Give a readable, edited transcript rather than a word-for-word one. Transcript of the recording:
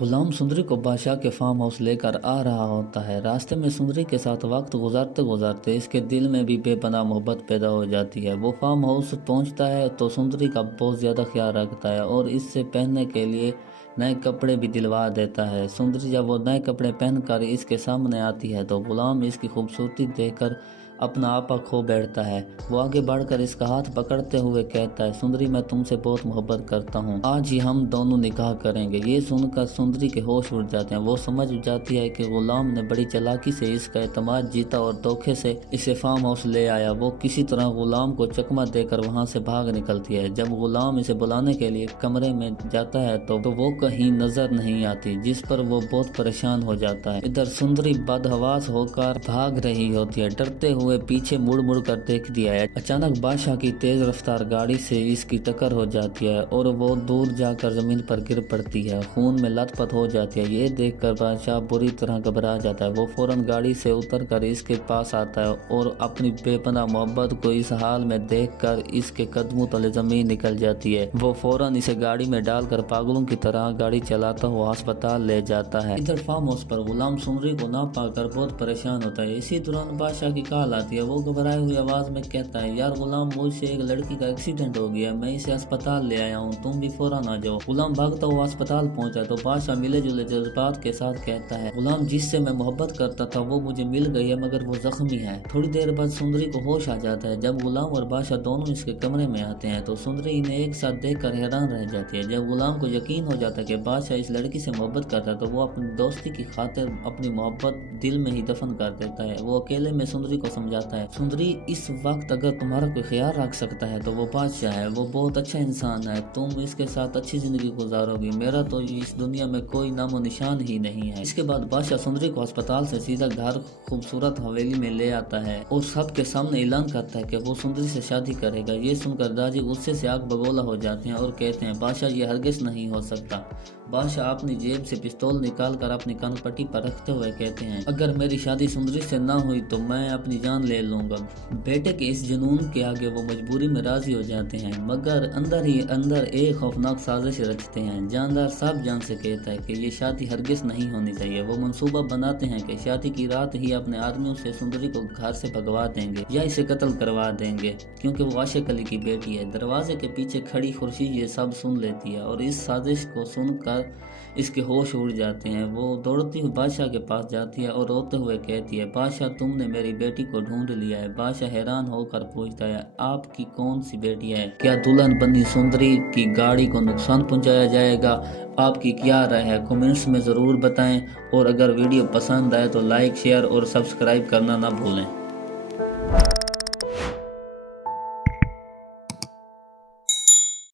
गुलाम सुंदरी को बादशाह के फार्म हाउस लेकर आ रहा होता है। रास्ते में सुंदरी के साथ वक्त गुजारते गुजारते इसके दिल में भी बेपनाह मोहब्बत पैदा हो जाती है। वो फार्म हाउस पहुंचता है तो सुंदरी का बहुत ज़्यादा ख्याल रखता है और इससे पहनने के लिए नए कपड़े भी दिलवा देता है। सुंदरी जब वो नए कपड़े पहनकर इसके सामने आती है तो गुलाम इसकी खूबसूरती देखकर अपना आपा खो बैठता है। वो आगे बढ़कर इसका हाथ पकड़ते हुए कहता है, सुंदरी मैं तुमसे बहुत मोहब्बत करता हूँ, आज ही हम दोनों निकाह करेंगे। ये सुनकर सुंदरी के होश उड़ जाते हैं। वो समझ जाती है कि गुलाम ने बड़ी चालाकी से इसका एतमाद जीता और धोखे से इसे फार्म हाउस ले आया। वो किसी तरह गुलाम को चकमा देकर वहाँ से भाग निकलती है। जब गुलाम इसे बुलाने के लिए कमरे में जाता है तो वो कहीं नजर नहीं आती, जिस पर वो बहुत परेशान हो जाता है। इधर सुंदरी बदहवास होकर भाग रही होती है। डरते हुए पीछे मुड़ मुड़ कर देख दिया है। अचानक बादशाह की तेज रफ्तार गाड़ी से इसकी टक्कर हो जाती है और वो दूर जाकर जमीन पर गिर पड़ती है, खून में लथपथ हो जाती है। ये देखकर बादशाह बुरी तरह घबरा जाता है। वो फौरन गाड़ी से उतरकर इसके पास आता है और अपनी बेपनाह मोहब्बत को इस हाल में देखकर इसके कदमों तले जमीन निकल जाती है। वो फौरन इसे गाड़ी में डालकर पागलों की तरह गाड़ी चलाता हुआ अस्पताल ले जाता है। इधर फार्म हाउस पर गुलाम सुंदरी को ना पाकर बहुत परेशान होता है। इसी दौरान बादशाह की कॉल आती है। वो घबराई हुई आवाज में कहता है, यार गुलाम, मुझसे एक लड़की का एक्सीडेंट हो गया, मैं इसे अस्पताल ले आया हूँ, तुम भी फौरन आ जाओ। गुलाम भागता हुआ अस्पताल पहुंचा तो बादशाह मिले जुले जज्बात के साथ कहता है, गुलाम जिससे मैं मोहब्बत करता था वो मुझे मिल गई है, मगर वो जख्मी है। थोड़ी देर बाद सुंदरी को होश आ जाता है। जब गुलाम और बादशाह दोनों इसके कमरे में आते हैं तो सुंदरी इन्हें एक साथ देखकर हैरान रह जाती है। जब गुलाम को यकीन हो जाता है कि बादशाह इस लड़की से मोहब्बत करता है तो वो अपनी दोस्ती की खातिर अपनी मोहब्बत दिल में ही दफन कर देता है। वो अकेले में सुंदरी को समझाता है, सुंदरी इस वक्त अगर तुम्हारा कोई ख्याल रख सकता है तो वो बादशाह है। वो बहुत अच्छा इंसान है, तुम इसके साथ अच्छी जिंदगी गुजारोगी, मेरा तो इस दुनिया में कोई नामो निशान ही नहीं है। इसके बाद बादशाह सुंदरी को अस्पताल से सीधा घर खूबसूरत हवेली में ले आता है और सबके सामने ऐलान करता है कि वो सुंदरी से शादी करेगा। ये सुनकर दादी गुस्से से आग बगोला हो जाते हैं और कहते हैं, बादशाह ये हरगिज नहीं हो सकता। बादशाह अपनी जेब से पिस्तौल निकालकर अपनी कनपट्टी पर रखते हुए कहते हैं, अगर मेरी शादी सुंदरी से ना हुई तो मैं अपनी जान ले लूंगा। बेटे के इस जुनून के आगे वो मजबूरी में राजी हो जाते हैं, मगर अंदर ही अंदर एक खौफनाक साजिश रचते हैं। जानदार साहब जान से कहता है कि ये शादी हरगिज नहीं होनी चाहिए। वो मंसूबा बनाते हैं कि शादी की रात ही अपने आदमियों से सुंदरी को घर से भगवा देंगे या इसे कत्ल करवा देंगे, क्योंकि वो आशिक अली की बेटी है। दरवाजे के पीछे खड़ी खुर्शीद ये सब सुन लेती है और इस साजिश को सुनकर इसके होश उड़ जाते हैं। वो दौड़ती हुई बादशाह के पास जाती है और रोते हुए कहती है, बादशाह तुमने मेरी बेटी को ढूंढ लिया है। बादशाह हैरान होकर पूछता है, आपकी कौन सी बेटी है? क्या दुल्हन बनी सुंदरी की गाड़ी को नुकसान पहुंचाया जाएगा? आपकी क्या राय है? कमेंट्स में ज़रूर बताएं और अगर वीडियो पसंद आए तो लाइक, शेयर और सब्सक्राइब करना ना भूलें।